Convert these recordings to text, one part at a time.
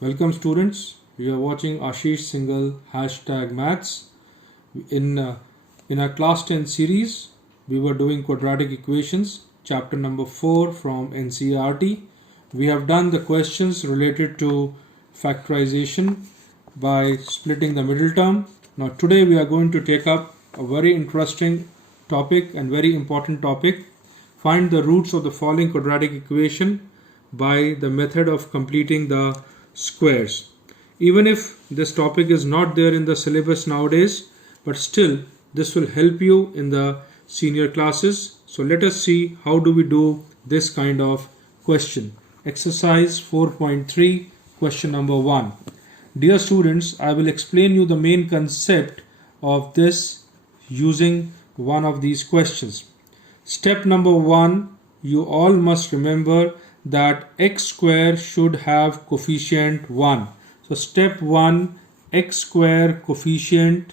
Welcome students, you are watching ASHISH Singhal #maths. In our class 10 series, we were doing quadratic equations, chapter number 4 from NCERT. We have done the questions related to factorization by splitting the middle term. Now today we are going to take up a very interesting topic and very important topic. Find the roots of the following quadratic equation by the method of completing the squares. Even if this topic is not there in the syllabus nowadays, but still this will help you in the senior classes. So let us see how do we do this kind of question. Exercise 4.3, question number 1. Dear students, I will explain you the main concept of this using one of these questions. Step number 1, you all must remember that x square should have coefficient 1. So step 1, x square coefficient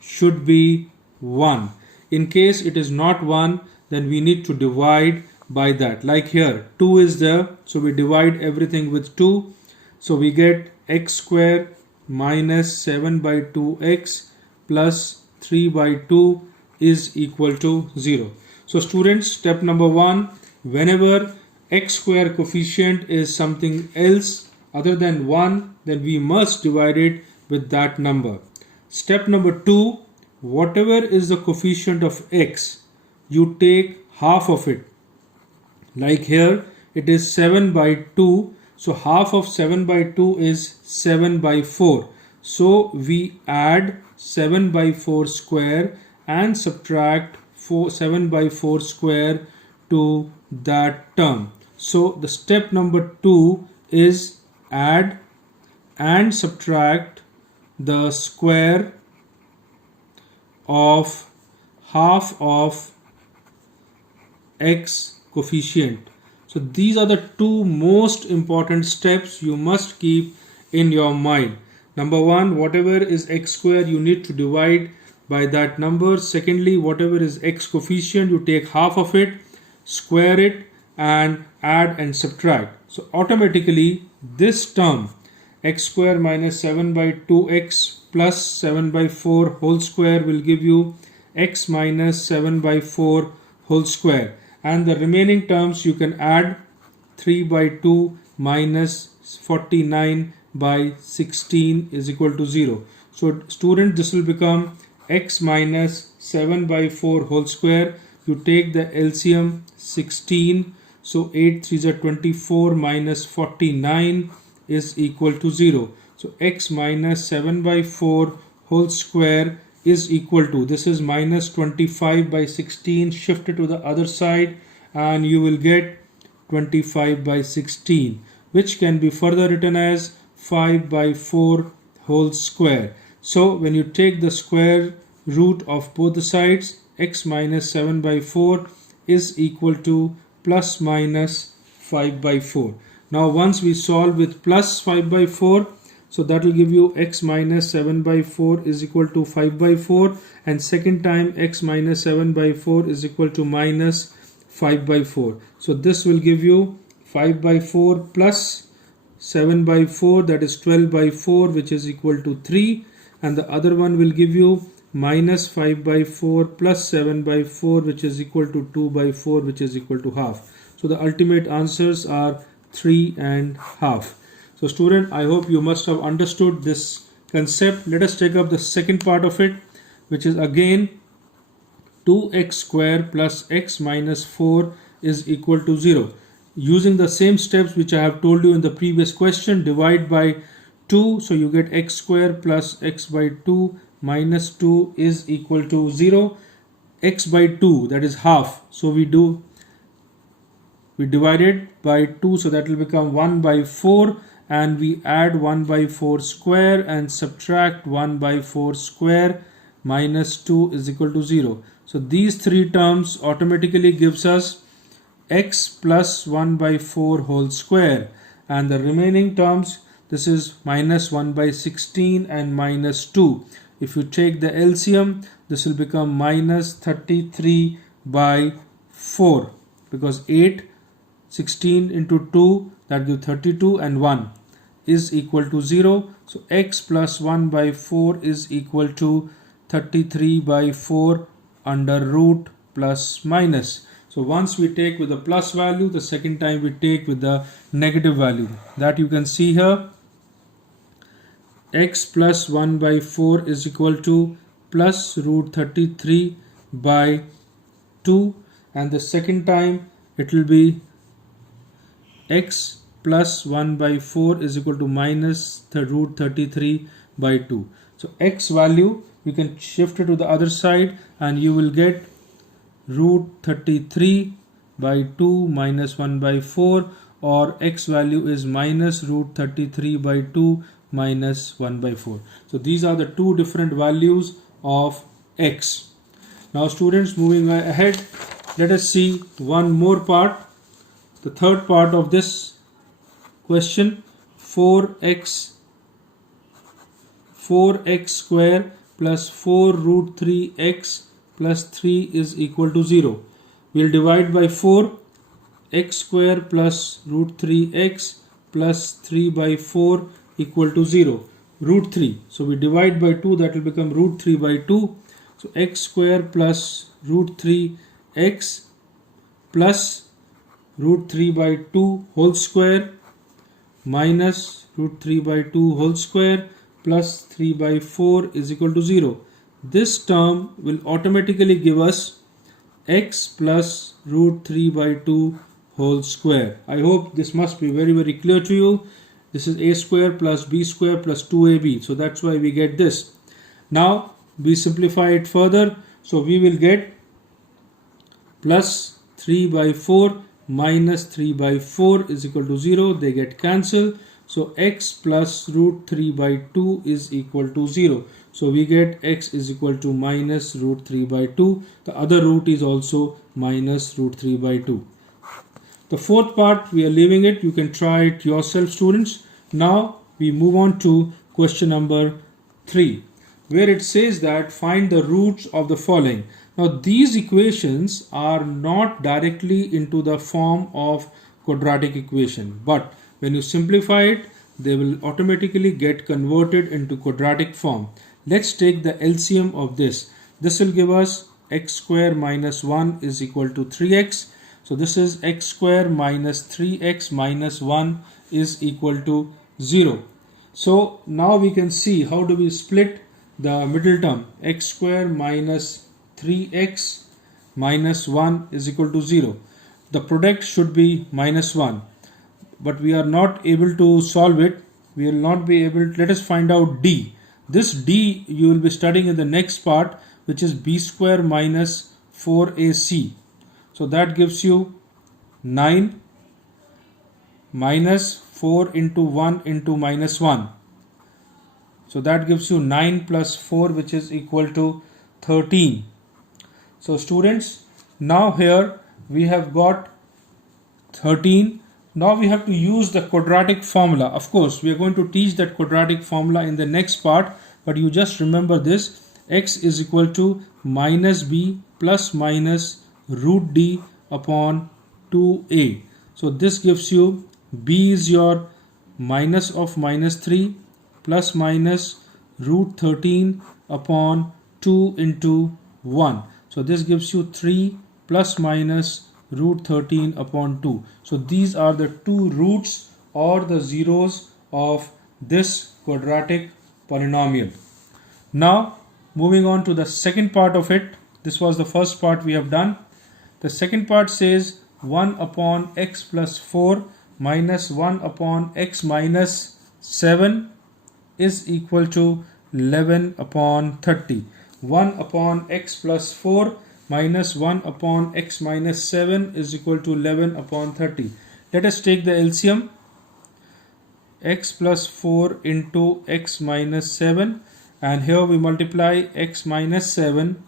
should be 1. In case it is not 1, then we need to divide by that. Like here, 2 is there, so we divide everything with 2. So we get x square minus 7 by 2x plus 3 by 2 is equal to 0. So students, step number 1, whenever x square coefficient is something else other than 1, then we must divide it with that number. Step number 2, whatever is the coefficient of x, you take half of it. Like here, it is 7 by 2, so half of 7 by 2 is 7 by 4. So we add 7 by 4 square and subtract 7 by 4 square to that term. So the step number 2 is add and subtract the square of half of x coefficient. So these are the two most important steps you must keep in your mind. Number 1, whatever is x square, you need to divide by that number. Secondly, whatever is x coefficient, you take half of it, square it and add and subtract. So automatically this term x square minus 7 by 2x plus 7 by 4 whole square will give you x minus 7 by 4 whole square, and the remaining terms you can add 3 by 2 minus 49 by 16 is equal to 0. So student, this will become x minus 7 by 4 whole square. You take the LCM 16, so 8 3s are 24 minus 49 is equal to 0. So x minus 7 by 4 whole square is equal to, this is minus 25 by 16, shift it to the other side and you will get 25 by 16, which can be further written as 5 by 4 whole square. So when you take the square root of both the sides, x minus 7 by 4 is equal to plus minus 5 by 4. Now once we solve with plus 5 by 4, so that will give you x minus 7 by 4 is equal to 5 by 4, and second time x minus 7 by 4 is equal to minus 5 by 4. So this will give you 5 by 4 plus 7 by 4, that is 12 by 4, which is equal to 3, and the other one will give you minus 5 by 4 plus 7 by 4, which is equal to 2 by 4, which is equal to half. So the ultimate answers are 3 and half. So student, I hope you must have understood this concept. Let us take up the second part of it, which is again 2x square plus x minus 4 is equal to 0. Using the same steps which I have told you in the previous question, divide by 2, so you get x square plus x by 2 minus 2 is equal to 0. X by 2, that is half, so we divide it by 2, so that will become 1 by 4, and we add 1 by 4 square and subtract 1 by 4 square minus 2 is equal to 0. So these three terms automatically gives us x plus 1 by 4 whole square, and the remaining terms, this is minus 1 by 16 and minus 2. If you take the LCM, this will become minus 33 by 4, because 8 16 into 2, that gives 32 and 1. is equal to 0. So x plus 1 by 4 is equal to 33 by 4 under root plus minus. So once we take with the plus value, the second time we take with the negative value. That you can see here. X plus 1 by 4 is equal to plus root 33 by 2, and the second time it will be x plus 1 by 4 is equal to minus the root 33 by 2. So x value you can shift it to the other side and you will get root 33 by 2 minus 1 by 4, or x value is minus root 33 by 2 minus 1 by 4. So these are the two different values of x. Now students, moving ahead, let us see one more part. The third part of this question, 4x square plus 4 root 3x plus 3 is equal to 0. We will divide by 4. X square plus root 3x plus 3 by 4 equal to 0. Root 3. So we divide by 2, that will become root 3 by 2. So x square plus root 3x plus root 3 by 2 whole square minus root 3 by 2 whole square plus 3 by 4 is equal to 0. This term will automatically give us x plus root 3 by 2 whole square. I hope this must be very clear to you. This is a square plus b square plus 2ab. So that's why we get this. Now we simplify it further. So we will get plus 3 by 4 minus 3 by 4 is equal to 0. They get cancelled. So x plus root 3 by 2 is equal to 0. So we get x is equal to minus root 3 by 2. The other root is also minus root 3 by 2. The fourth part we are leaving it. You can try it yourself, students. Now we move on to question number 3, where it says that find the roots of the following. Now these equations are not directly into the form of quadratic equation, but when you simplify it, they will automatically get converted into quadratic form. Let's take the LCM of this. This will give us x square minus 1 is equal to 3x. So this is x square minus 3x minus 1 is equal to 0. So now we can see how do we split the middle term. X square minus 3x minus 1 is equal to 0. The product should be minus 1. But we are not able to solve it. We will not be able to. Let us find out d. This d you will be studying in the next part, which is b square minus 4ac. So that gives you 9 minus 4 into 1 into minus 1. So that gives you 9 plus 4, which is equal to 13. So students, now here we have got 13. Now we have to use the quadratic formula. Of course, we are going to teach that quadratic formula in the next part, but you just remember this. X is equal to minus b plus minus root d upon 2a. So this gives you b is your minus of minus 3 plus minus root 13 upon 2 into 1. So this gives you 3 plus minus root 13 upon 2. So these are the two roots or the zeros of this quadratic polynomial. Now moving on to the second part of it. This was the first part we have done. The second part says 1 upon x plus 4 minus 1 upon x minus 7 is equal to 11 upon 30. 1 upon x plus 4 minus 1 upon x minus 7 is equal to 11 upon 30. Let us take the LCM. X plus 4 into x minus 7, and here we multiply x minus 7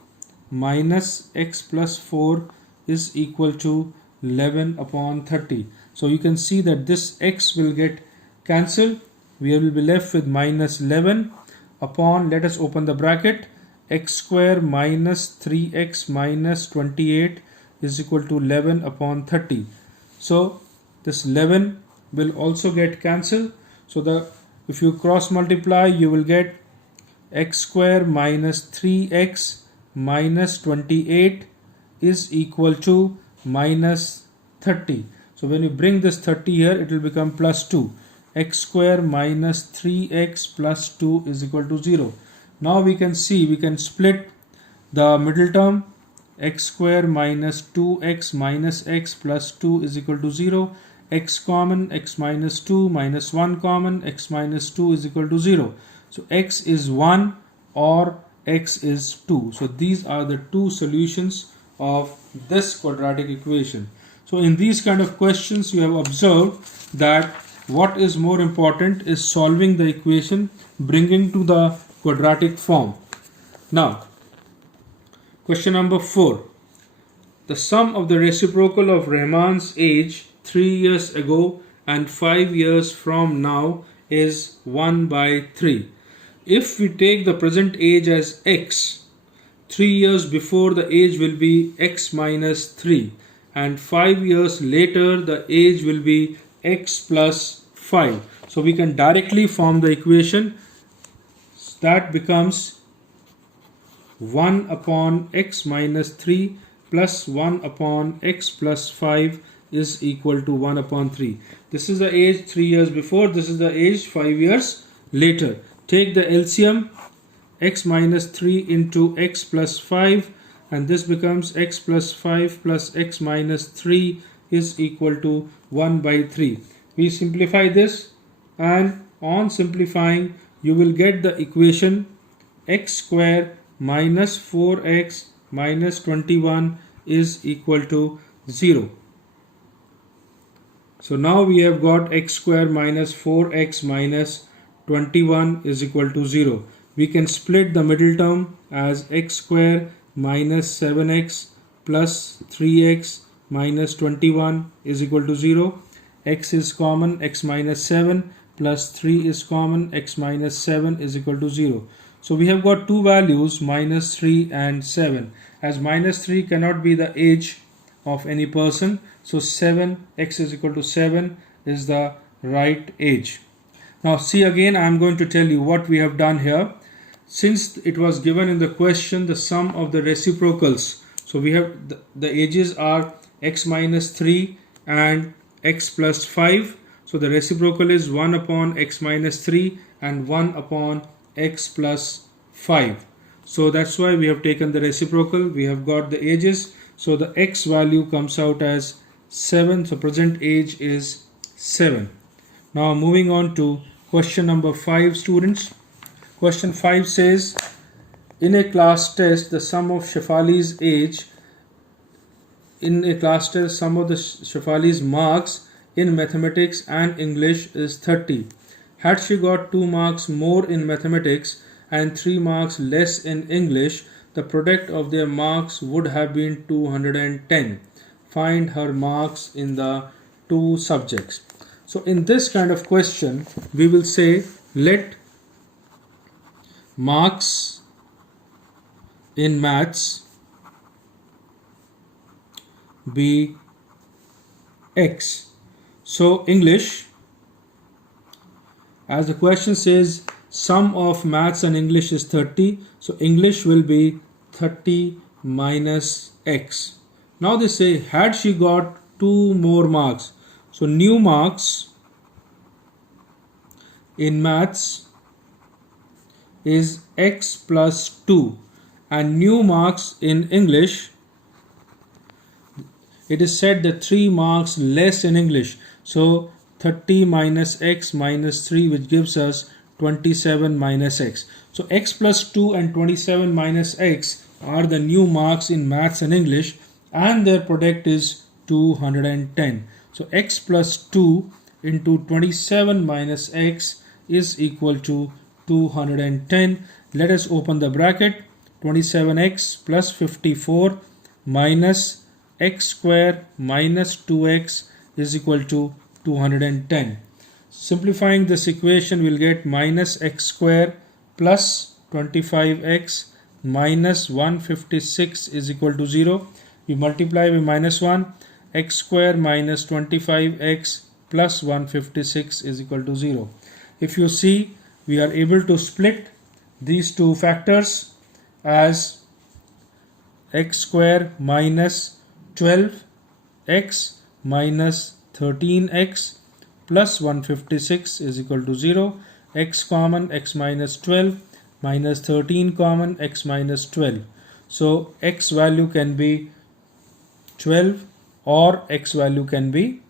minus x plus 4 is equal to 11 upon 30. So you can see that this x will get cancelled. We will be left with minus 11 upon, let us open the bracket, x square minus 3x minus 28 is equal to 11 upon 30. So this 11 will also get cancelled. So the If you cross multiply, you will get x square minus 3x minus 28 is equal to minus 30. So when you bring this 30 here, it will become plus 2. X square minus 3x plus 2 is equal to 0. Now we can see, we can split the middle term. X square minus 2x minus x plus 2 is equal to 0. X common, x minus 2 minus 1 common, x minus 2 is equal to 0. So x is 1 or x is 2. So these are the two solutions of this quadratic equation. So in these kind of questions, you have observed that what is more important is solving the equation, bringing to the quadratic form. Now, question number 4. The sum of the reciprocal of Rahman's age 3 years ago and 5 years from now is 1 by 3. If we take the present age as x, 3 years before the age will be x minus 3, and 5 years later the age will be x plus 5. So we can directly form the equation that becomes 1 upon x minus 3 plus 1 upon x plus 5 is equal to 1 upon 3. This is the age 3 years before, this is the age 5 years later. Take the LCM, x minus 3 into x plus 5, and this becomes x plus 5 plus x minus 3 is equal to 1 by 3. We simplify this, and on simplifying you will get the equation x square minus 4x minus 21 is equal to 0. So now we have got x square minus 4x minus 21 is equal to 0. We can split the middle term as x square minus 7x plus 3x minus 21 is equal to 0. X is common, x minus 7 plus 3 is common, x minus 7 is equal to 0. So we have got two values, minus 3 and 7. As minus 3 cannot be the age of any person, so 7, x is equal to 7 is the right age. Now see, again I am going to tell you what we have done here. Since it was given in the question the sum of the reciprocals, so we have the ages are x minus 3 and x plus 5. So the reciprocal is 1 upon x minus 3 and 1 upon x plus 5. So that's why we have taken the reciprocal. We have got the ages. So the x value comes out as 7. So present age is 7. Now moving on to question number 5, students. Question 5 says, in a class test, the sum of Shefali's age, in a class test, sum of the Shefali's marks in mathematics and English is 30. Had she got 2 marks more in mathematics and 3 marks less in English, the product of their marks would have been 210. Find her marks in the 2 subjects. So in this kind of question, we will say, let marks in maths be x. So English, as the question says, sum of maths and English is 30. So English will be 30 minus x. Now they say, had she got 2 more marks. So new marks in maths is x plus 2, and new marks in English, it is said that 3 marks less in English. So 30 minus x minus 3, which gives us 27 minus x. So x plus 2 and 27 minus x are the new marks in maths and English, and their product is 210. So x plus 2 into 27 minus x is equal to 210. Let us open the bracket. 27x plus 54 minus x square minus 2x is equal to 210. Simplifying this equation, we'll get minus x square plus 25x minus 156 is equal to 0. We multiply by minus 1. X square minus 25x plus 156 is equal to 0. if you see, we are able to split these two factors as x square minus 12x minus 13x plus 156 is equal to 0. X common, x minus 12 minus 13 common, x minus 12. So x value can be 12 or x value can be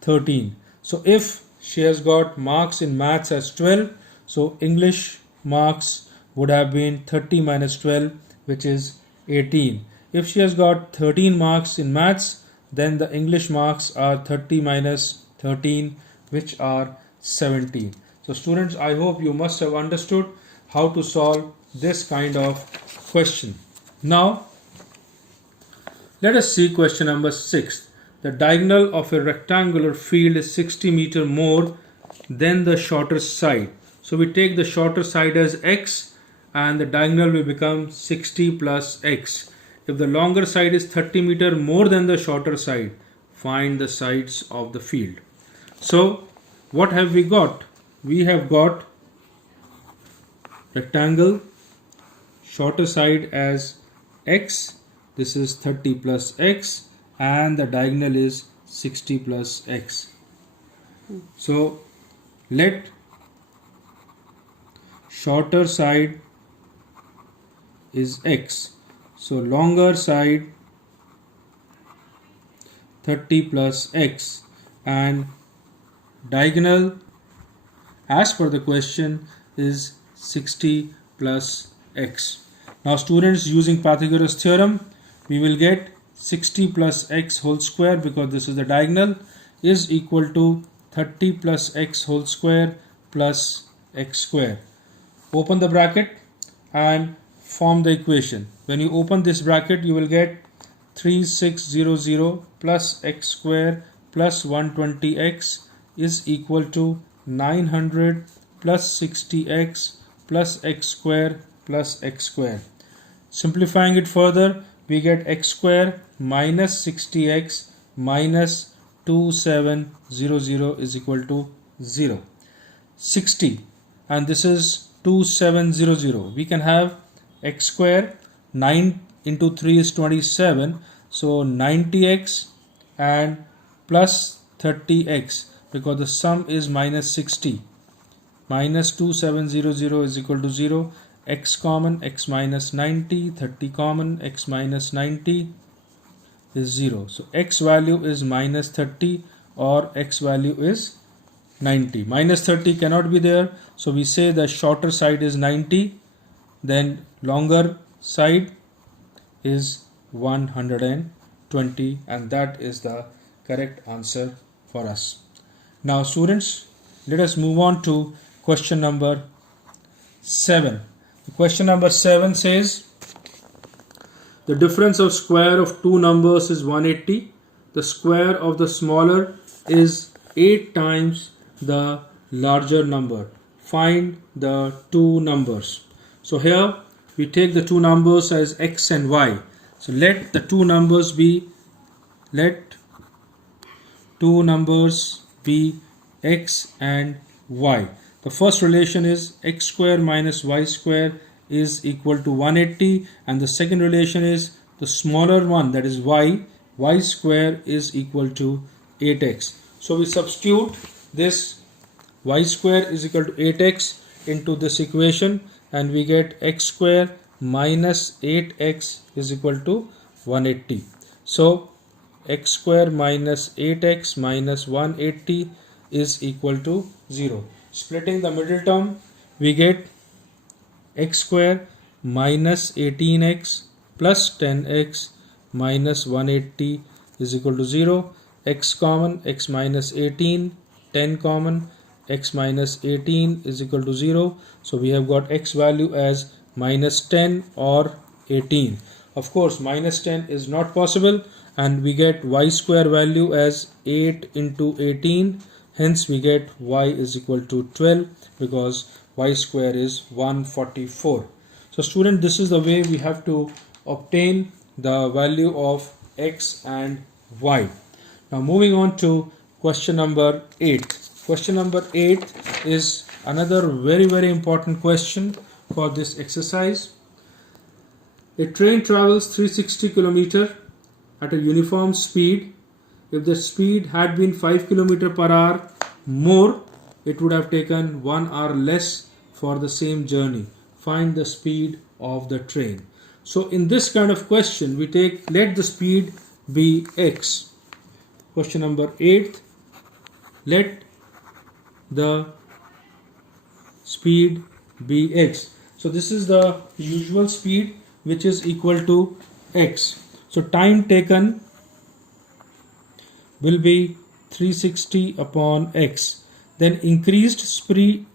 13. So if she has got marks in maths as 12, so English marks would have been 30 minus 12, which is 18. If she has got 13 marks in maths, then the English marks are 30 minus 13, which are 17. So students, I hope you must have understood how to solve this kind of question. Now, let us see question number 6. The diagonal of a rectangular field is 60 meter more than the shorter side. So we take the shorter side as x and the diagonal will become 60 plus x. If the longer side is 30 meter more than the shorter side, find the sides of the field. So what have we got? We have got rectangle, shorter side as x, this is 30 plus x, and the diagonal is 60 plus x. So let shorter side is x, so longer side 30 plus x, and diagonal as per the question is 60 plus x. Now students, using Pythagoras theorem, we will get 60 plus x whole square, because this is the diagonal, is equal to 30 plus x whole square plus x square. Open the bracket and form the equation. When you open this bracket, you will get 3600 plus x square plus 120x is equal to 900 plus 60x plus x square plus x square. Simplifying it further, we get x square minus 60x minus 2700 is equal to 0. 60 and this is 2700. We can have x square, 9 into 3 is 27, so 90x and plus 30x, because the sum is minus 60. Minus 2700 is equal to 0. X common, x minus 90, 30 common, x minus 90 is 0. So x value is minus 30 or x value is 90. Minus 30 cannot be there, so we say the shorter side is 90, then longer side is 120, and that is the correct answer for us. Now students, let us move on to question number 7. Question number 7 says the difference of square of two numbers is 180. The square of the smaller is 8 times the larger number. Find the two numbers. So here we take the two numbers as x and y. So let two numbers be x and y. The first relation is x square minus y square is equal to 180, and the second relation is the smaller one, that is y square is equal to 8x. So we substitute this y square is equal to 8x into this equation, and we get x square minus 8x is equal to 180. So x square minus 8x minus 180 is equal to 0. Splitting the middle term, we get x square minus 18x plus 10x minus 180 is equal to 0. X common, x minus 18, 10 common, x minus 18 is equal to 0. So we have got x value as minus 10 or 18. Of course, minus 10 is not possible, and we get y square value as 8 into 18. Hence we get y is equal to 12, because y square is 144. So student, this is the way we have to obtain the value of x and y. Now moving on to question number 8. Question number 8 is Another very important question for this exercise. A train travels 360 km at a uniform speed. If the speed had been 5 km per hour more, it would have taken 1 hour less for the same journey. Find the speed of the train. So in this kind of question, we take let the speed be x. Question number 8. Let the speed be x. So this is the usual speed, which is equal to x. So time taken will be 360 upon x. Then increased speed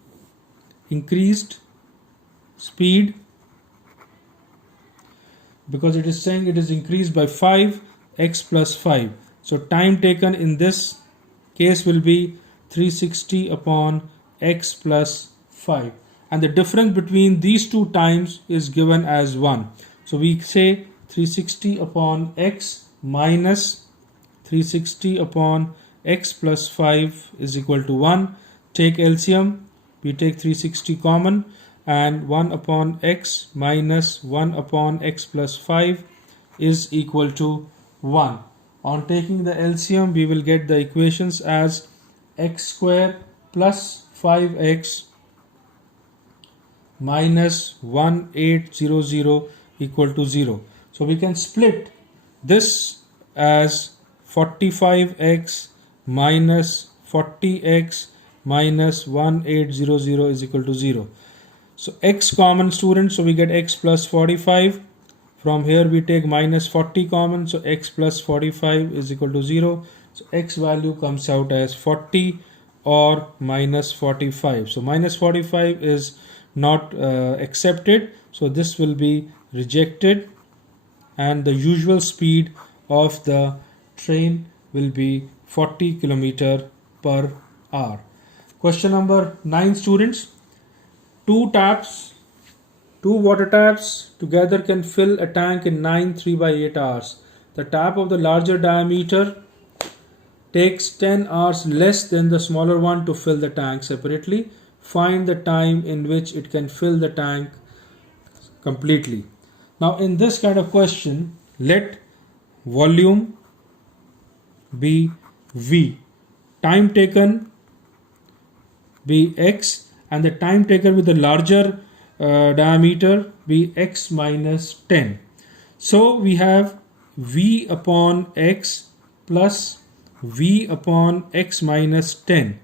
because it is saying it is increased by 5, x plus 5. So time taken in this case will be 360 upon x plus 5. And the difference between these two times is given as 1. So we say 360 upon x minus 360 upon x plus 5 is equal to 1. Take LCM, we take 360 common, and 1 upon x minus 1 upon x plus 5 is equal to 1. On taking the LCM, we will get the equations as x square plus 5x minus 1800 equal to 0. So we can split this as 45x minus 40x minus 1800 is equal to 0. So x common, students, so we get x plus 45. From here we take minus 40 common, so x plus 45 is equal to 0. So x value comes out as 40 or minus 45. So minus 45 is not accepted, so this will be rejected, and the usual speed of the train will be 40 km per hour. Question number 9, students. Two water taps together can fill a tank in 9 3/8 hours. The tap of the larger diameter takes 10 hours less than the smaller one to fill the tank separately. Find the time in which it can fill the tank completely. Now in this kind of question, let volume be V, time taken be x, and the time taken with the larger diameter be x minus 10. So we have V upon x plus V upon x minus 10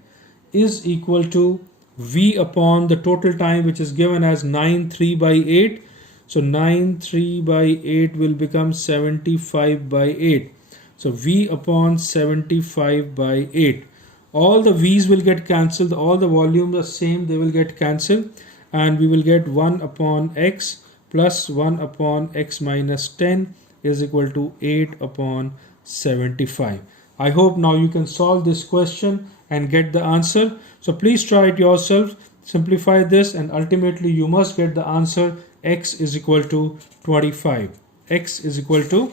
is equal to V upon the total time, which is given as 9 3/8. So 9 3/8 will become 75/8. So V upon 75/8. All the V's will get cancelled, all the volumes are same, they will get cancelled, and we will get 1 upon x plus 1 upon x minus 10 is equal to 8 upon 75. I hope now you can solve this question and get the answer. So please try it yourself, simplify this, and ultimately you must get the answer x is equal to 25. X is equal to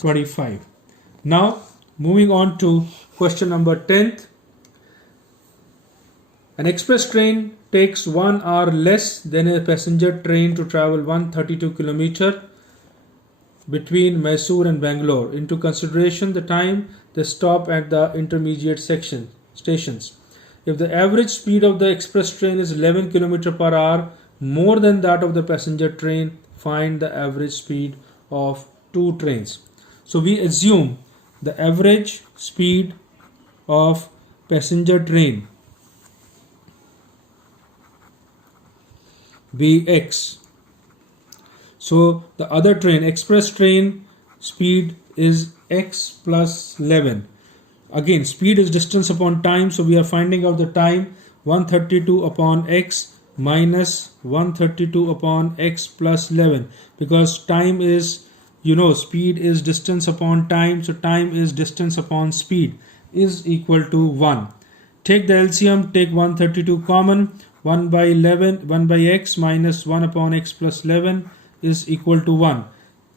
25. Now moving on to question number 10th. An express train takes 1 hour less than a passenger train to travel 132 km between Mysore and Bangalore. Into consideration the time they stop at the intermediate stations. If the average speed of the express train is 11 km per hour, more than that of the passenger train, find the average speed of two trains. So we assume the average speed of passenger train be x. So the other train, express train, speed is x plus 11. Again, speed is distance upon time, so we are finding out the time 132 upon x minus 132 upon x plus 11, because time is, speed is distance upon time, so time is distance upon speed is equal to 1. Take the LCM, take 132 common, 1 by x minus 1 upon x plus 11 is equal to 1.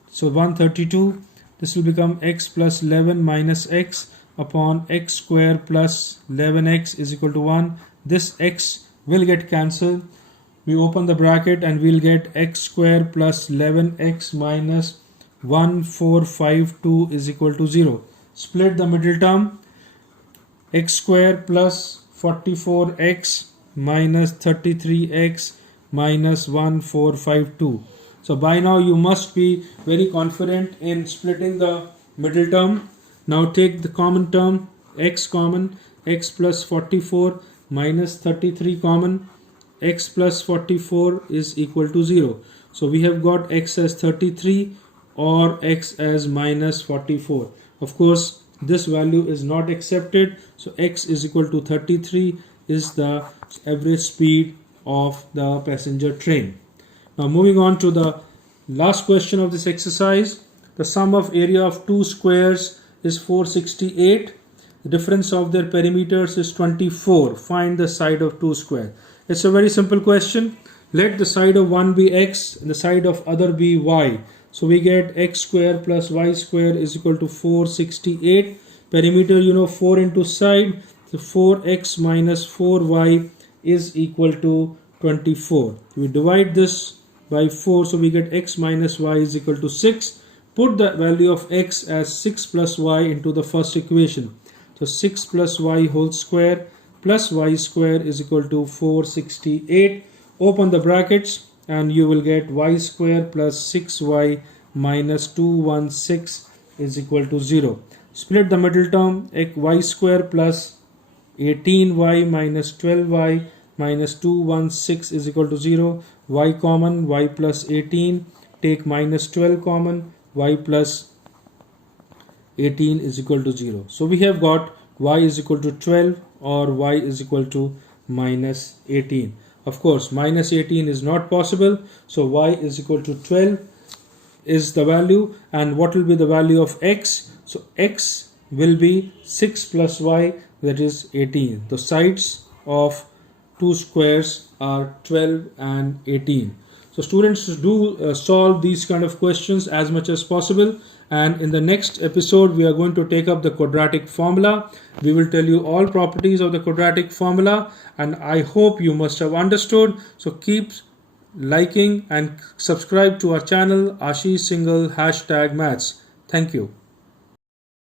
So 132, this will become x plus 11 minus x upon x square plus 11x is equal to 1. This x will get cancelled. We open the bracket and we'll get x square plus 11x minus 1452 is equal to 0. Split the middle term, x square plus 44x minus 33x minus 1452. So by now you must be very confident in splitting the middle term. Now take the common term, x common, x plus 44 minus 33 common, x plus 44 is equal to 0. So we have got x as 33 or x as minus 44. Of course, this value is not accepted. So x is equal to 33 is the average speed of the passenger train. Now moving on to the last question of this exercise. The sum of area of two squares is 468. The difference of their perimeters is 24. Find the side of two squares. It's a very simple question. Let the side of one be x and the side of other be y. So we get x square plus y square is equal to 468. Perimeter, you know, 4 into side. So 4x minus 4y is equal to 24. We divide this by 4, so we get x minus y is equal to 6. Put the value of x as 6 plus y into the first equation. So 6 plus y whole square plus y square is equal to 468. Open the brackets and you will get y square plus 6y minus 216 is equal to 0. Split the middle term, y square plus 18y minus 12y minus 216 is equal to 0. Y common, y plus 18, take minus 12 common, y plus 18 is equal to 0. So we have got y is equal to 12 or y is equal to minus 18. Of course, minus 18 is not possible. So y is equal to 12 is the value. And what will be the value of x? So x will be 6 plus y, that is 18. The sides of two squares are 12 and 18. So students, do solve these kind of questions as much as possible. And in the next episode, we are going to take up the quadratic formula. We will tell you all properties of the quadratic formula. And I hope you must have understood. So keep liking and subscribe to our channel, ASHISH Singhal #Maths. Thank you.